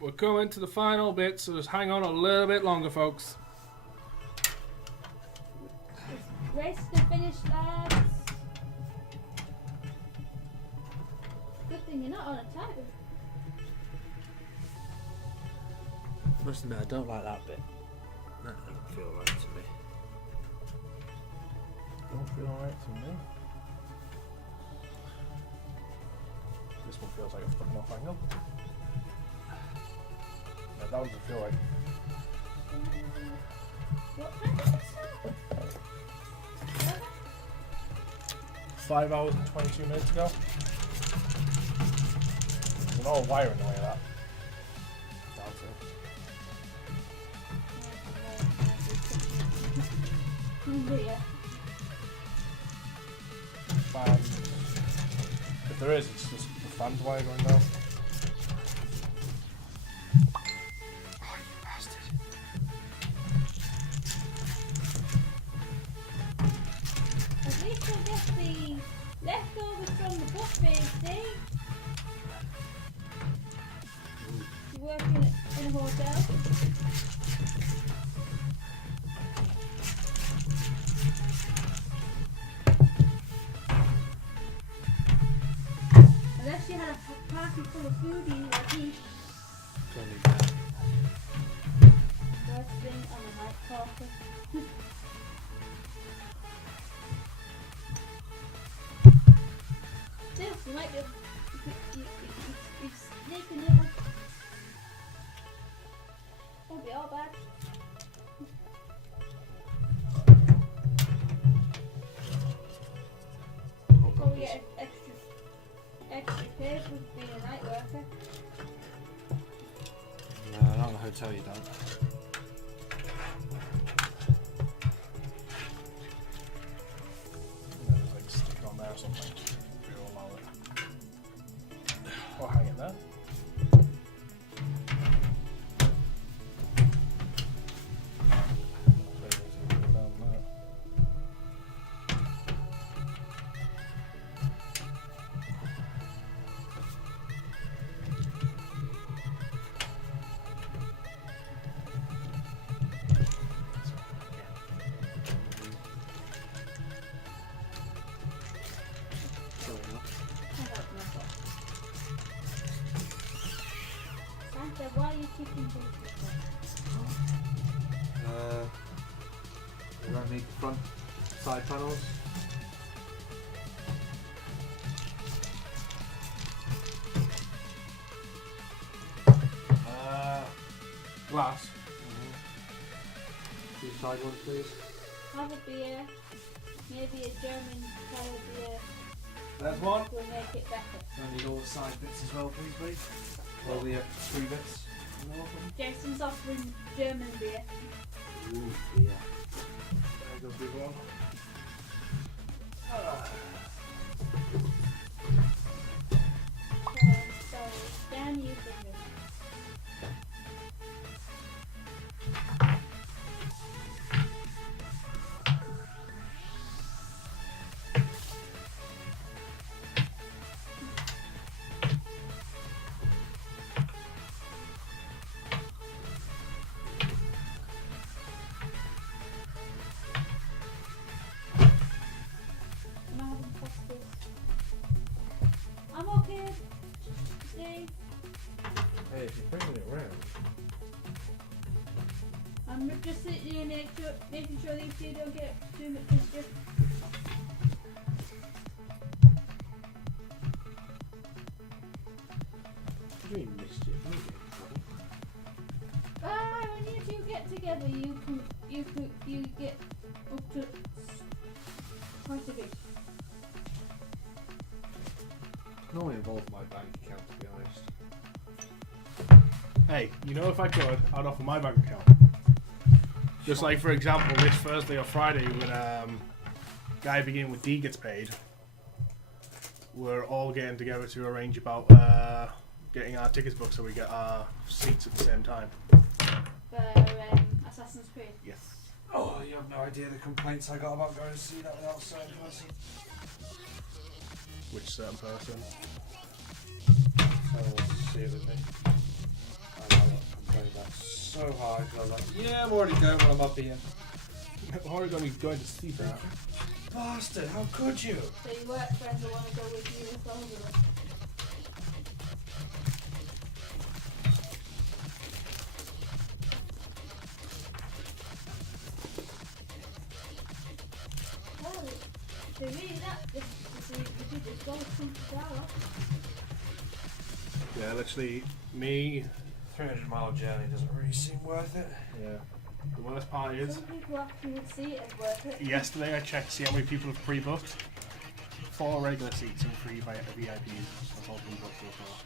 We're coming to the final bit, so just hang on a little bit longer, folks. Race to finish, lads. Good thing you're not on a tiger. Must admit, I don't like that bit. That doesn't feel right to me. Don't feel right to me. This one feels like a fucking off angle. No, that one doesn't feel right. What time is it now? 5 hours and 22 minutes ago. There's an old wire in the way of that. That's it. Yeah. Fan. If there is, it's just the fan's wire going down. Oh, you bastard. At least I get the leftovers from the buffet, see? You working in a hotel? Unless you had a party full of foodies like me. Don't need that. Worst thing on a night party. Still, you might be you sneak a nibble. Won't be all bad. Probably get extra pay for being a night worker. No, not in a hotel you don't. And then like stick it on there or something. If you allow it. Or hang it there. Santa, why are you keeping things? We don't need front side panels. Glass. Two side ones, please. Have a beer, maybe a German style beer There's one. will make it better. I need all the side bits as well, please. All the three bits. Jason's offering German beer. Ooh, yeah. There goes the other one. So down you fingers. Am I having pastas? I'm okay. Steve, Hey, if you're bringing it round. I'm just sitting here making sure these two don't get too much mischief. What do you mean mischief? I'm getting in trouble. When you two get together, you get up to quite a bit. Normally involve my bank account, to be honest. Hey, you know, if I could, I'd offer my bank account. Just like, for example, this Thursday or Friday, when guy beginning with D gets paid, we're all getting together to arrange about getting our tickets booked so we get our seats at the same time. For Assassin's Creed. Yes. Oh, you have no idea the complaints I got about going to see that without a certain person. Which certain person? So wants to see it with me. so hard because I was like, yeah, I'm already going when I'm up here. I'm already going to be going to see that. Bastard, how could you? So your work friends will want to go with you as well, do they? Well, to me, you just go from Java. Yeah, literally, me. 300-mile journey doesn't really seem worth it. Yeah. The worst part is, Some people actually would see it as worth it. yesterday I checked to see how many people have pre-booked. 4 regular seats and 3 VIPs. That's all pre-booked so far.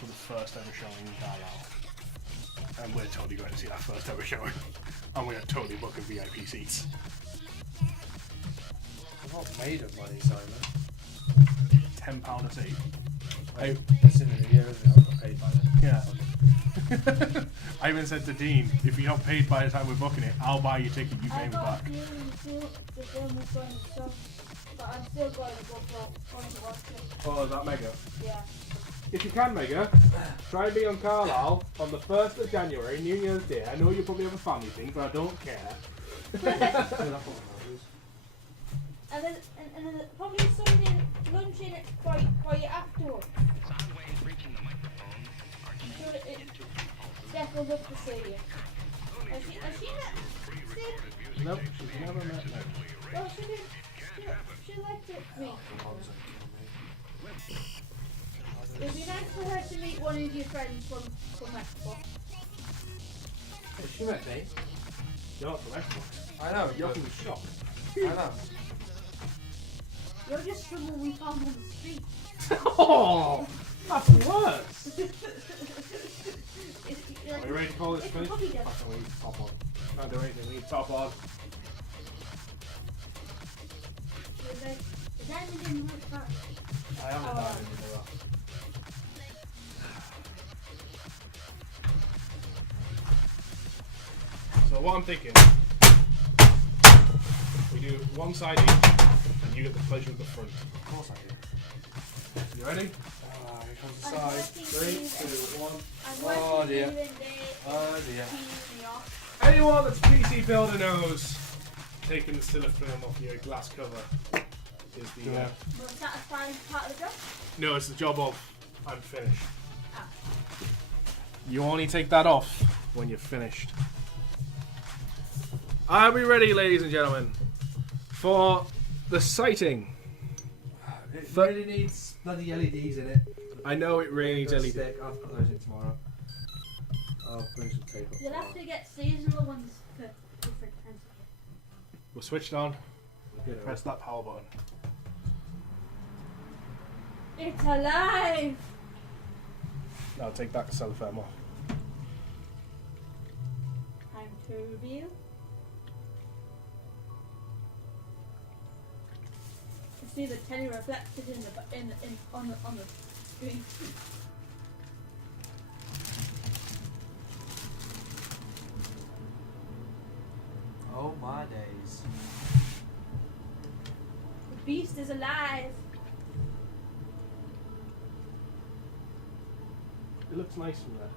For the first ever showing in Carlisle. And we're totally going to see that first ever showing. And we're totally booking VIP seats. I'm not made of money, Simon. £10 a seat. It's in the new year, isn't it? I got paid by then. Yeah. I even said to Dean, if you're not paid by the time we're booking it, I'll buy your ticket, you pay I me got a back. feeling the film was going to stop, but I'm still going to go for going to watch it. Oh, is that mega? Yeah. If you can, Mega, try and be on Carlisle on the 1st of January, New Year's Day. I know you probably have a family thing, but I don't care. And then probably Sunday lunch in it for you afterwards. I'm sure Steph will love to see you. Has she met Steve? Nope, she's never met me. Well, she liked it me. It'd be nice for her to meet one of your friends from Mexico. Has she met me? You're not from Xbox. I know. You're from the shop. I know. You're just someone we found on the street. Oh, that's worse. Are you ready to call this It's a finished? puppy dog. Fucking we need top on. Can't do anything, we need top on. The diamond didn't work that. I am a diamond in the rough. So what I'm thinking, we do one side each, and you get the pleasure of the front. Of course I do. You ready? Here comes the I'm side. working 3, 2, 1. I'm Oh working dear. here Oh dear. in the office. Anyone that's a PC builder knows taking the still film off your glass cover is the... Yeah. Was that a fine part of the job? No, it's the job of I'm finished. Ah. You only take that off when you're finished. Are we ready, ladies and gentlemen, for the sighting? It really needs bloody LEDs in it. I know it really needs LED. Stick. I'll put those in tomorrow. I'll bring some tape off. You'll have to get seasonal ones for different times. We're switched on. We'll Press that power button. It's alive! Now take that cellophane off. Time to reveal. You see the telly reflected on the screen. Oh my days. The beast is alive. It looks nice from there.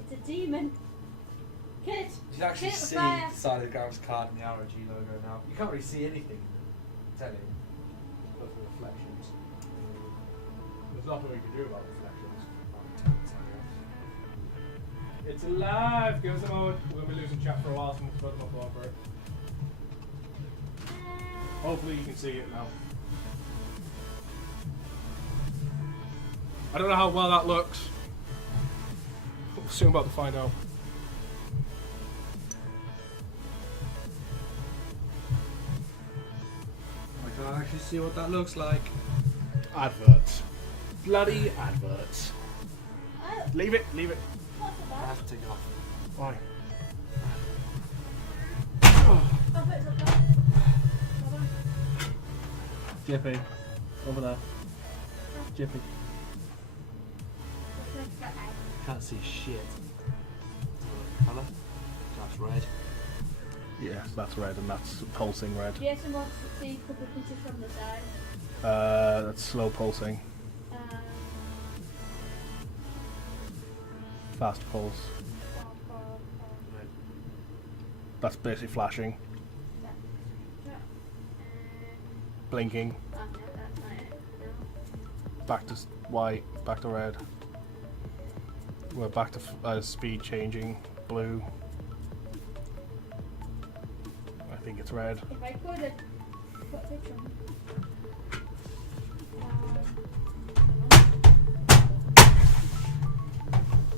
It's a demon. Kill it. You can actually Kill it with see fire. the side of the Gareth's card and the ROG logo now. You can't really see anything. I'm telling you. Look for reflections. There's nothing we can do about reflections. It's alive! Give us a moment. We're going to be losing chat for a while, so we'll put them up over it. Hopefully you can see it now. I don't know how well that looks. We're soon about to find out. I can't actually see what that looks like. Adverts. Bloody adverts. Oh, Leave it, leave it. what's I that? have to take it off. Why? Oh, it's a black. Jippy. Over there. Jippy. Can't see shit. Colour? That's red. Yeah, that's red and that's pulsing red. Jason wants to see a couple of pictures from the side. That's slow pulsing. fast pulse. That's basically flashing, blinking, back to white, back to red. We're back to speed changing, blue. I think it's red. If I could have put a picture on.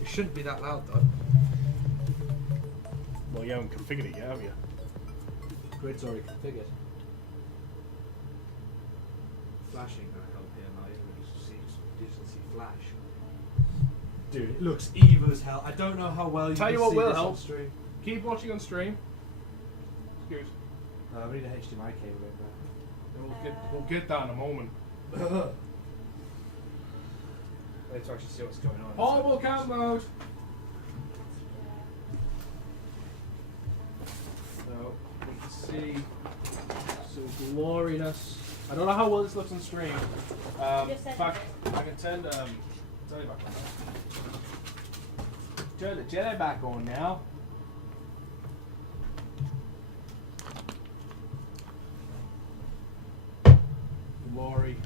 It shouldn't be that loud though. Well, you haven't configured it yet, have you? Grid's already configured. Flashing gonna help here now, you just see flash. Dude, it looks evil as hell. I don't know how well you Tell can you what see will this help. on stream. Keep watching on stream. Excuse. We need a HDMI cable in We'll get that in a moment. there. Wait to actually see what's going on. Horrible cam mode. So we can see some gloriness. I don't know how well this looks on stream. In fact, I can turn the jelly back on. Turn the jelly back on now. Glory.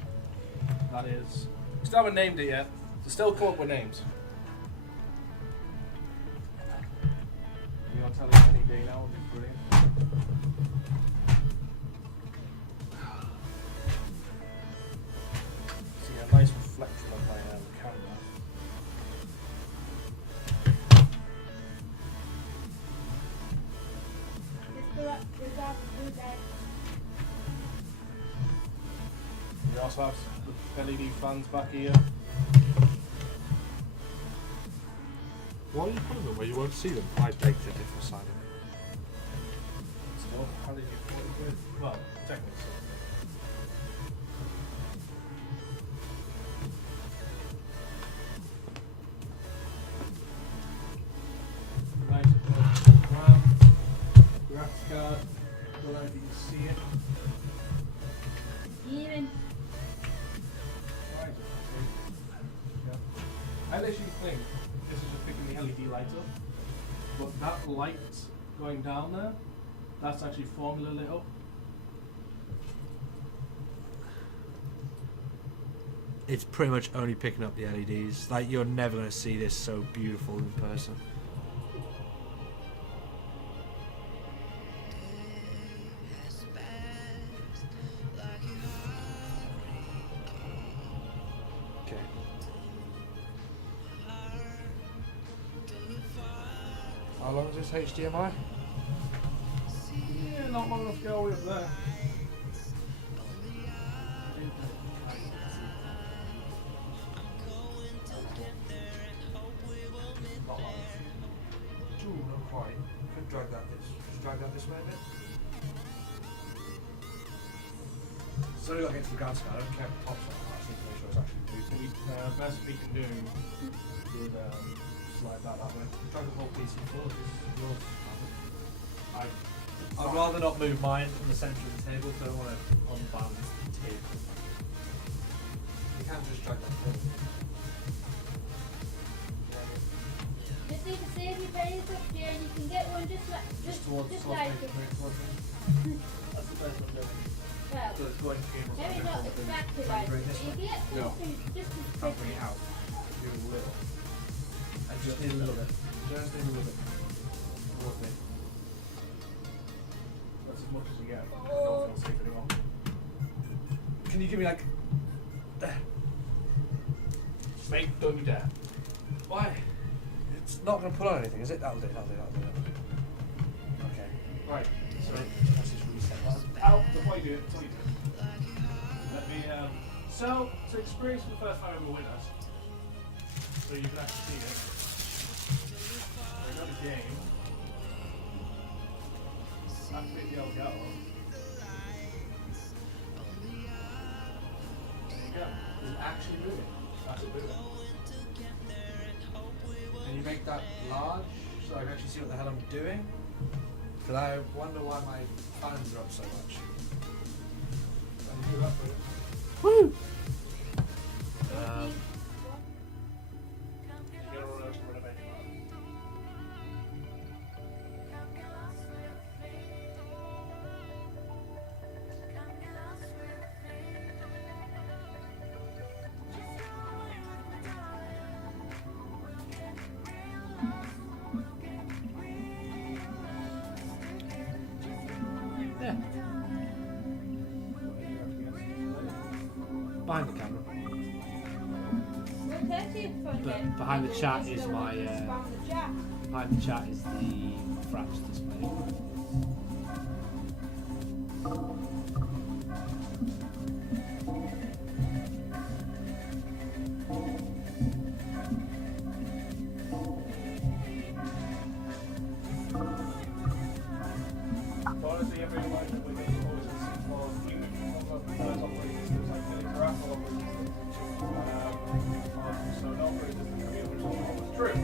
That is. We still haven't named it yet. So still come up with names. You'll tell us any day now, would be brilliant. See a nice reflection of my camera. We also have the LED fans back here. Why are you putting them where you won't see them? I baked a different side of it. Still, how did you put it good? Well, technically so. Nice graphics card. Don't know if you can see it. Even. Why is it? Yeah. I literally think this is just picking the LED light up, but that light going down there, that's actually formula lit up. It's pretty much only picking up the LEDs. Like, you're never going to see this so beautiful in person. Okay. How long is this HDMI? Yeah, not long enough to go all the way up there. Not long. Ooh, not quite. Could drag that this. Just drag that this way a bit. So I got to get to the ground scan. I don't care if the top's not. I just need to make sure it's actually moving. Best we can do is slide that way. Drag the whole PC forward. Yours. I I'd rather not move mine from the centre of the table because I don't want to unbalance the table. You can just drag that forward. Just need to save your pennies up here and you can get one just like Towards just me, like it. towards me. that's the best I'm doing. Well, So it's going to be maybe not exactly like it, but you get No. something just as Can't bring pretty. it out. Do a little. I just need a little bit. Just need a little bit. Towards me. That's as much as you get. I don't feel safe anymore. Can you give me like... Mate, don't you dare. Why? It's not going to pull on anything, is it? That'll do. Okay. Right, so Let's just reset that. out before you do it, let me so to experience for the first time ever with us, so you can actually see it. I got a game. Activate the Elgato. There you go. Is it actually moving? That's it moving. Can you make that large so I can actually see what the hell I'm doing? Because I wonder why my fans are up so much. Let me do that for you. Woo! You're gonna run out of renovation. to your phone But then. behind the You chat just is go my, and spam the chat. Behind the chat is the Fraps display. Honestly, every version with it always has some flaws, even if you come up with those operating systems like Linux or Apple operating systems. So no operating system can be always true.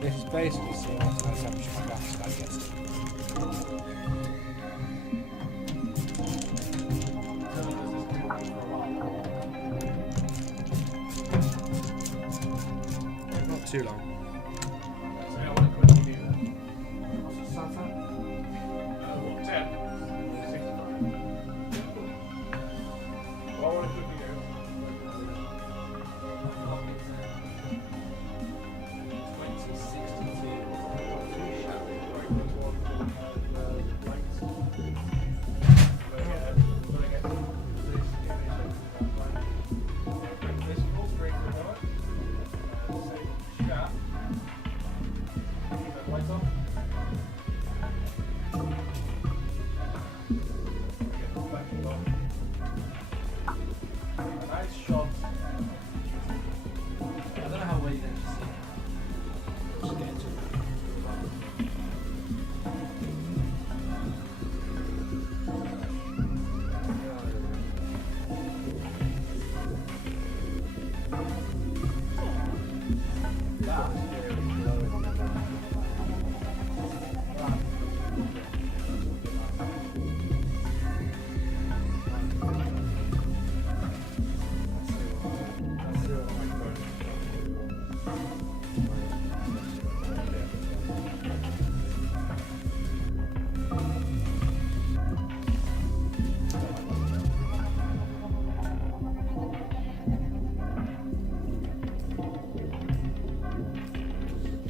This is basically seeing what kind of temperature my graphics card gets to. Not too long. So I want to quickly do that. What's the sound sound? What, 10? 65. What I want to quickly do. Nice shot. I don't know how well you can see. Just get into it.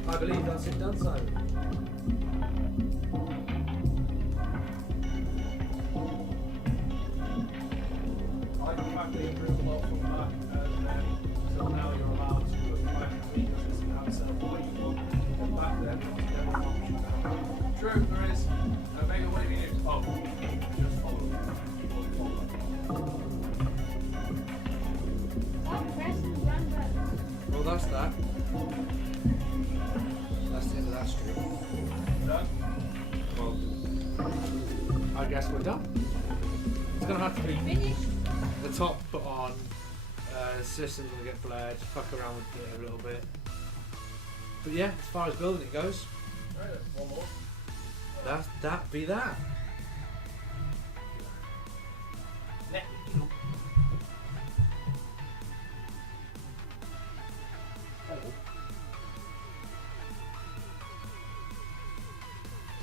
I believe that's it done, Simon. I like the fact that you improved a lot from that, and then so now you're allowed to apply for weaknesses and have a set of what you want. And back then, there was never an option now. True, there is. Mega, what do you mean? Oh, just follow. Oh, press the run button. Well, that's that. That's the end of that stream. Done? Well, I guess we're done. It's gonna have to be Finished. the top put on. The system's gonna get blurred. Fuck around with it a little bit. But yeah, as far as building it goes, Alright, that's one more. that be that.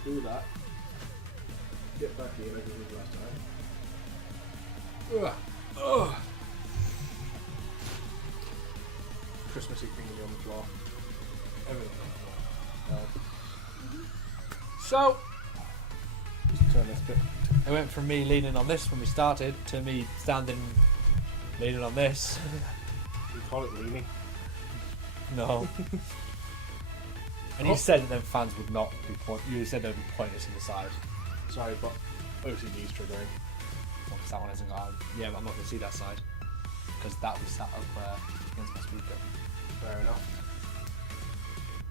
Do that. Get back here like we did last time. Ugh. Christmassy things on the floor. Everything. So, just turn this bit. It went from me leaning on this when we started to me standing leaning on this. We call it leaning. No. And you said that then fans would not be you said they'd be pointless in the side. Sorry, but OCD's triggering. Well, 'cause that one hasn't got. Yeah, but I'm not going to see that side because that was sat up against my speaker. Fair enough.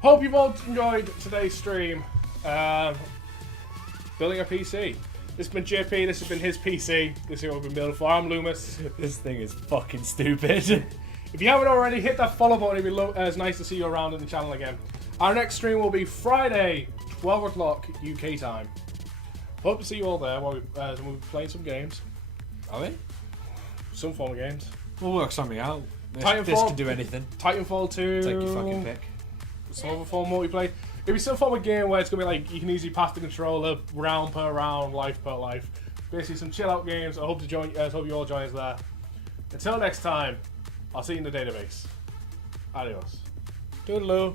Hope you've all enjoyed today's stream. Building a PC. This has been JP. This has been his PC. This is what we've been building for. I'm Lumus. This thing is fucking stupid. If you haven't already, hit that follow button. It'd be it's nice to see you around in the channel again. Our next stream will be Friday, 12 o'clock UK time. Hope to see you all there while we'll be playing some games. Are we? Some form of games. We'll work something out. This Titanfall- can do anything. Titanfall 2. Take your fucking pick. Some other form of multiplayer. It'll be some form of game where it's going to be like you can easily pass the controller round per round, life per life. Basically some chill out games. I hope to join. Hope you all join us there. Until next time, I'll see you in the database. Adios. Toodaloo.